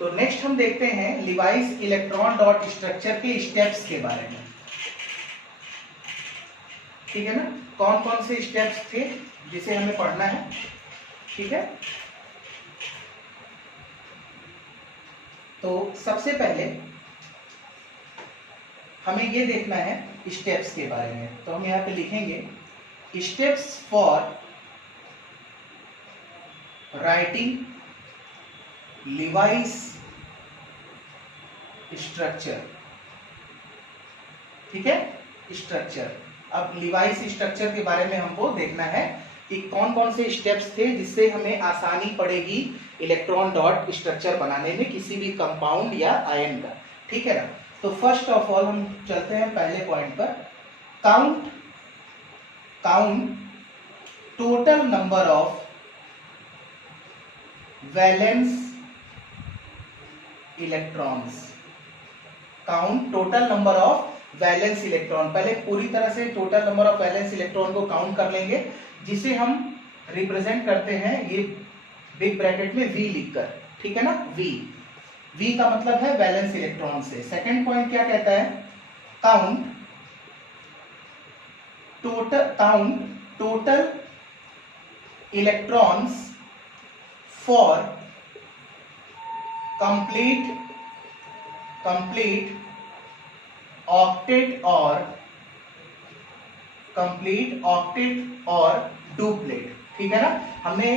तो नेक्स्ट हम देखते हैं लिवाइस इलेक्ट्रॉन डॉट स्ट्रक्चर के स्टेप्स के बारे में। ठीक है ना, कौन कौन से स्टेप्स थे जिसे हमें पढ़ना है। ठीक है, तो सबसे पहले हमें ये देखना है स्टेप्स के बारे में। तो हम यहाँ पे लिखेंगे steps for writing Levi's structure. ठीक है, स्ट्रक्चर। अब लिवाइस स्ट्रक्चर के बारे में हमको देखना है कि कौन कौन से स्टेप्स थे जिससे हमें आसानी पड़ेगी इलेक्ट्रॉन डॉट स्ट्रक्चर बनाने में किसी भी कंपाउंड या आयन का। ठीक है ना, तो फर्स्ट ऑफ ऑल हम चलते हैं पहले पॉइंट पर। Count total number of valence electrons. Count total number of valence electron. पहले पूरी तरह से total number of valence electron को काउंट कर लेंगे, जिसे हम रिप्रेजेंट करते हैं ये बिग ब्रैकेट में V लिखकर। ठीक है ना, V का मतलब है वैलेंस इलेक्ट्रॉन से। सेकंड पॉइंट क्या कहता है, count total electrons for complete octet और डुप्लेट। ठीक है ना, हमने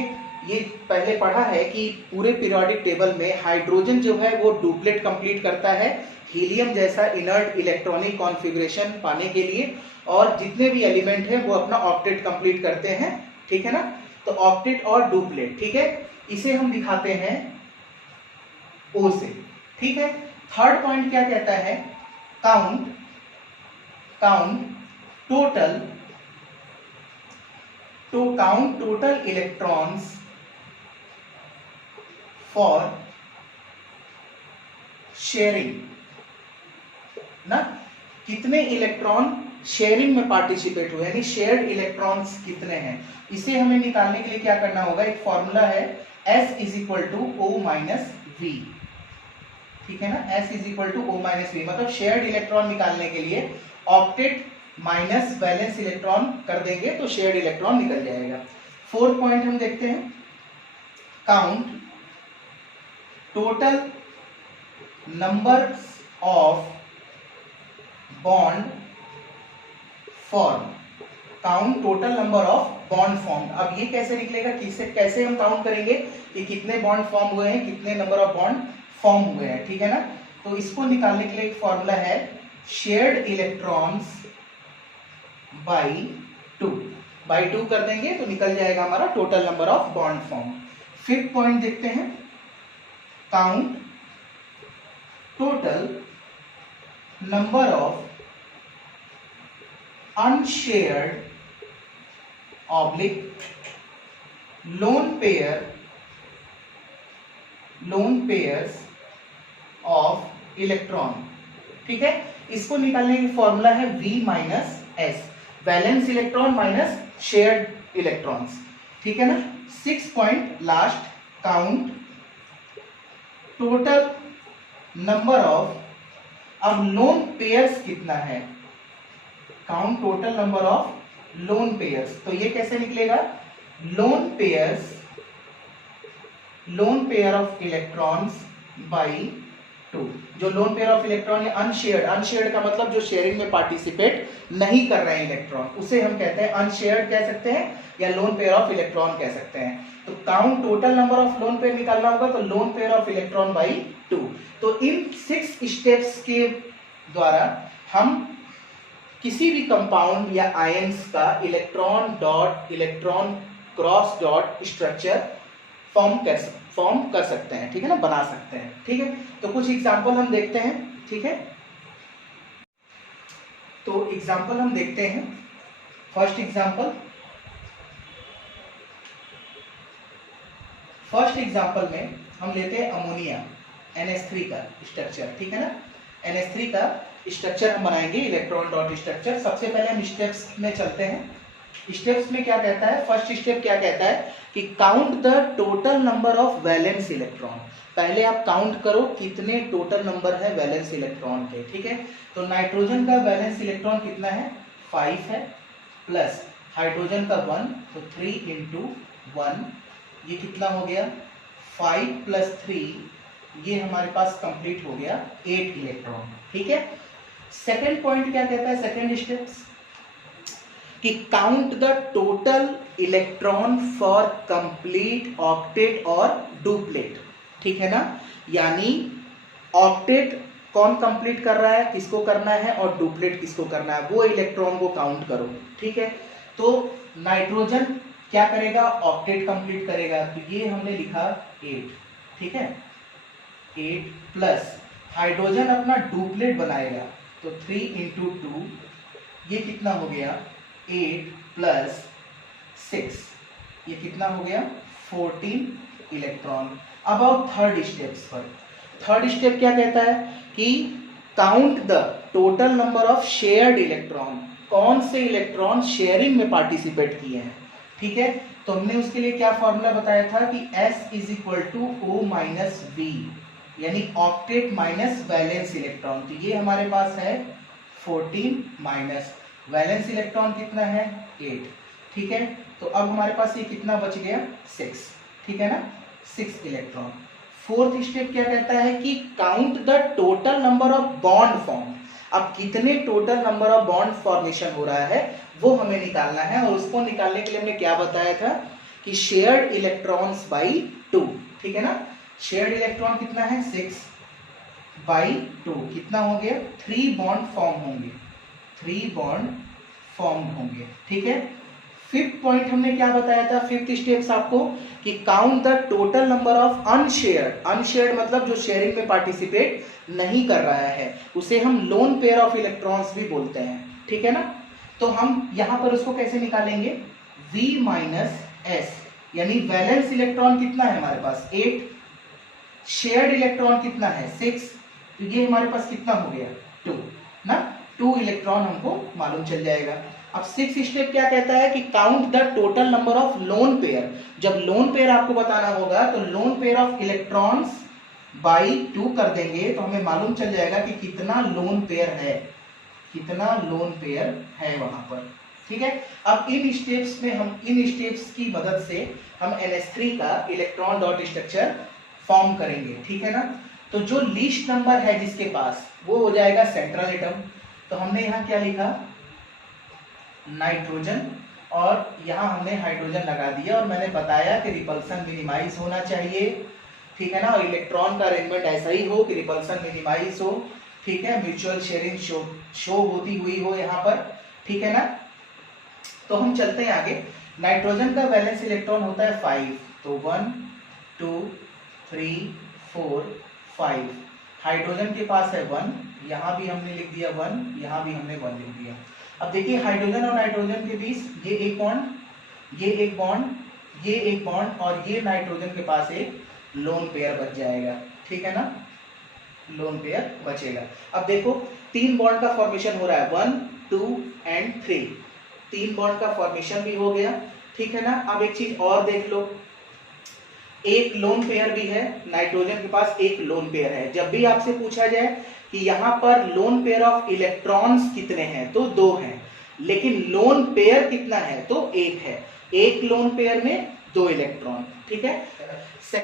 ये पहले पढ़ा है कि पूरे पीरियोडिक टेबल में हाइड्रोजन जो है वो डुप्लेट कंप्लीट करता है हीलियम जैसा इनर्ट इलेक्ट्रॉनिक कॉन्फ़िगरेशन पाने के लिए, और जितने भी एलिमेंट हैं वो अपना ऑक्टेट कंप्लीट करते हैं। ठीक है ना, तो ऑक्टेट और डुप्लेट। ठीक है, इसे हम दिखाते हैं O से। ठीक है, थर्ड पॉइंट क्या कहता है, count total electrons for sharing ना, कितने इलेक्ट्रॉन शेयरिंग में पार्टिसिपेट हुए, यानी शेयर्ड इलेक्ट्रॉन्स कितने हैं। इसे हमें निकालने के लिए क्या करना होगा, एक फॉर्मूला है S = O - V। ठीक है ना, S = O - V, मतलब शेयर्ड इलेक्ट्रॉन निकालने के लिए ऑक्टेट माइनस वैलेंस इलेक्ट्रॉन कर देंगे तो शेयर्ड इलेक्ट्रॉन निकल जाएगा। फोर्थ पॉइंट हम देखते हैं, count total number of bond form. Count total number of bond form. अब ये कैसे निकलेगा, कैसे हम काउंट करेंगे कि कितने बॉन्ड फॉर्म हुए हैं, कितने नंबर ऑफ बॉन्ड फॉर्म हुए हैं। ठीक है ना, तो इसको निकालने के लिए एक फॉर्मूला है शेयर्ड इलेक्ट्रॉन्स बाई 2 कर देंगे तो निकल जाएगा हमारा total number of bond form. Fifth point देखते हैं, count total number of unshared lone pairs of electron. ठीक है, इसको निकालने की फॉर्मूला है V - S, valence electron minus shared electrons. ठीक है ना, 6 point last, count total number of, अब लोन पेयर्स कितना है, count total number of lone pairs. तो ये कैसे निकलेगा, lone pair of electrons by 2। जो लोन पेयर ऑफ इलेक्ट्रॉन है अनशेयर्ड का मतलब जो शेयरिंग में पार्टिसिपेट नहीं कर रहे हैं इलेक्ट्रॉन, उसे हम कहते हैं अनशेयर्ड कह सकते हैं या लोन पेयर ऑफ इलेक्ट्रॉन कह सकते हैं। तो count total number of lone pair निकालना होगा तो lone pair of electron by 2। तो इन 6 स्टेप्स के द्वारा हम किसी भी कंपाउंड या आयंस का electron cross dot structure form कर सकते हैं। ठीक है ना, बना सकते हैं। ठीक है, तो कुछ एग्जांपल हम देखते हैं। ठीक है, तो एग्जांपल हम देखते हैं। फर्स्ट एग्जांपल में हम लेते हैं अमोनिया NH3 का स्ट्रक्चर। ठीक है ना, NH3 का स्ट्रक्चर हम बनाएंगे इलेक्ट्रॉन डॉट स्ट्रक्चर। सबसे पहले हम स्टेप्स में चलते हैं। स्टेप्स में क्या कहता है, फर्स्ट स्टेप क्या कहता है कि count the total number of valence electron. पहले आप काउंट करो कितने टोटल नंबर है वैलेंस इलेक्ट्रॉन के, ठीक है। तो नाइट्रोजन का वैलेंस इलेक्ट्रॉन कितना है, 5 है, प्लस हाइड्रोजन का 1, तो 3 इंटू 1, ये कितना हो गया 5 प्लस 3, ये हमारे पास कंप्लीट हो गया 8 इलेक्ट्रॉन, ठीक है। सेकेंड पॉइंट क्या कहता है, सेकेंड स्टेप्स कि count the total electron for complete octet और डुप्लेट, ठीक है ना। यानी ऑक्टेट कौन कंप्लीट कर रहा है, किसको करना है, और डुप्लेट किसको करना है, वो इलेक्ट्रॉन को काउंट करो, ठीक है। तो नाइट्रोजन क्या करेगा, ऑक्टेट कंप्लीट करेगा, तो ये हमने लिखा 8, ठीक है, 8 प्लस हाइड्रोजन अपना डुप्लेट बनाएगा, तो 3 इंटू 2, ये कितना हो गया 8 प्लस 6, ये कितना हो गया 14 इलेक्ट्रॉन। अब आओ थर्ड स्टेप्स पर। थर्ड स्टेप क्या कहता है कि count the total number of shared electron, कौन से इलेक्ट्रॉन शेयरिंग में पार्टिसिपेट किए हैं, ठीक है। तो हमने उसके लिए क्या फॉर्मूला बताया था कि S is equal to O minus V, यानी ऑक्टेट माइनस वैलेंस इलेक्ट्रॉन। तो ये हमारे पास है 14 माइनस वैलेंस इलेक्ट्रॉन कितना है 8, ठीक है। तो अब हमारे पास ये कितना बच गया 6, ठीक है ना, 6 इलेक्ट्रॉन। फोर्थ स्टेप क्या कहता है कि count the total number of bond form. अब कितने total number of bond formation हो रहा है वो हमें निकालना है, और उसको निकालने के लिए हमने क्या बताया था कि शेयर्ड इलेक्ट्रॉन्स बाई 2, ठीक है ना। शेयर्ड इलेक्ट्रॉन कितना है 6 बाई 2, कितना हो गया 3 बॉन्ड फॉर्म होंगे, 3 बॉन्ड फॉर्म होंगे, ठीक है। फिफ्थ पॉइंट हमने क्या बताया था, फिफ्थ स्टेप्स आपको कि count the total number of unshared. Unshared मतलब जो शेयरिंग में पार्टिसिपेट नहीं कर रहा है, उसे हम लोन पेयर ऑफ इलेक्ट्रॉन्स भी बोलते हैं, ठीक है ना। तो हम यहां पर उसको कैसे निकालेंगे, V माइनस S, यानी वैलेंस इलेक्ट्रॉन कितना है हमारे पास 8, शेयर्ड इलेक्ट्रॉन कितना है 6, तो ये हमारे पास कितना हो गया 2 ना, 2 इलेक्ट्रॉन हमको मालूम चल जाएगा। अब 6 स्टेप क्या कहता है कि count the total number of lone pair. जब लोन पेयर आपको बताना होगा तो lone pair of electrons by 2 कर देंगे, तो हमें मालूम चल जाएगा कि कितना लोन पेयर है, कितना लोन पेयर है वहां पर, ठीक है। अब इन स्टेप्स में हम इन स्टेप्स की मदद से हम NH3 का इलेक्ट्रॉन डॉट स्ट्रक्चर फॉर्म करेंगे, ठीक है ना। तो जो लीस्ट नंबर है जिसके पास, वो हो जाएगा सेंट्रल एटम। तो हमने यहाँ क्या लिखा नाइट्रोजन, और यहाँ हमने हाइड्रोजन लगा दिया, और मैंने बताया कि रिपल्सन मिनिमाइज होना चाहिए, ठीक है ना, और इलेक्ट्रॉन का अरेंजमेंट ऐसा ही हो कि रिपल्सन मिनिमाइज हो, ठीक है, म्यूचुअल शेयरिंग शो होती हुई हो यहाँ पर, ठीक है ना। तो हम चलते हैं आगे। नाइट्रोजन का वैलेंस इलेक्ट्रॉन होता है 5, तो 1 2 3 4 5। हाइड्रोजन के पास है 1, यहाँ भी हमने लिख दिया 1, यहाँ भी हमने 1 लिख दिया। अब देखिए हाइड्रोजन और नाइट्रोजन के बीच ये एक बॉन्ड, ये एक बॉन्ड, ये एक बॉन्ड, और ये नाइट्रोजन के पास एक लोन पेयर बच जाएगा, ठीक है ना, लोन पेयर बचेगा। अब देखो 3 बॉन्ड का फॉर्मेशन हो रहा है 1 2 एंड 3, 3 बॉन्ड का फॉर्मेशन भी हो गया, ठीक है ना। अब एक चीज और देख लो, एक लोन पेयर भी है, नाइट्रोजन के पास एक लोन पेयर है। जब भी आपसे पूछा जाए कि यहाँ पर लोन पेयर ऑफ इलेक्ट्रॉन्स कितने हैं, तो 2 हैं, लेकिन लोन पेयर कितना है, तो 1 है, एक लोन पेयर में 2 इलेक्ट्रॉन, ठीक है।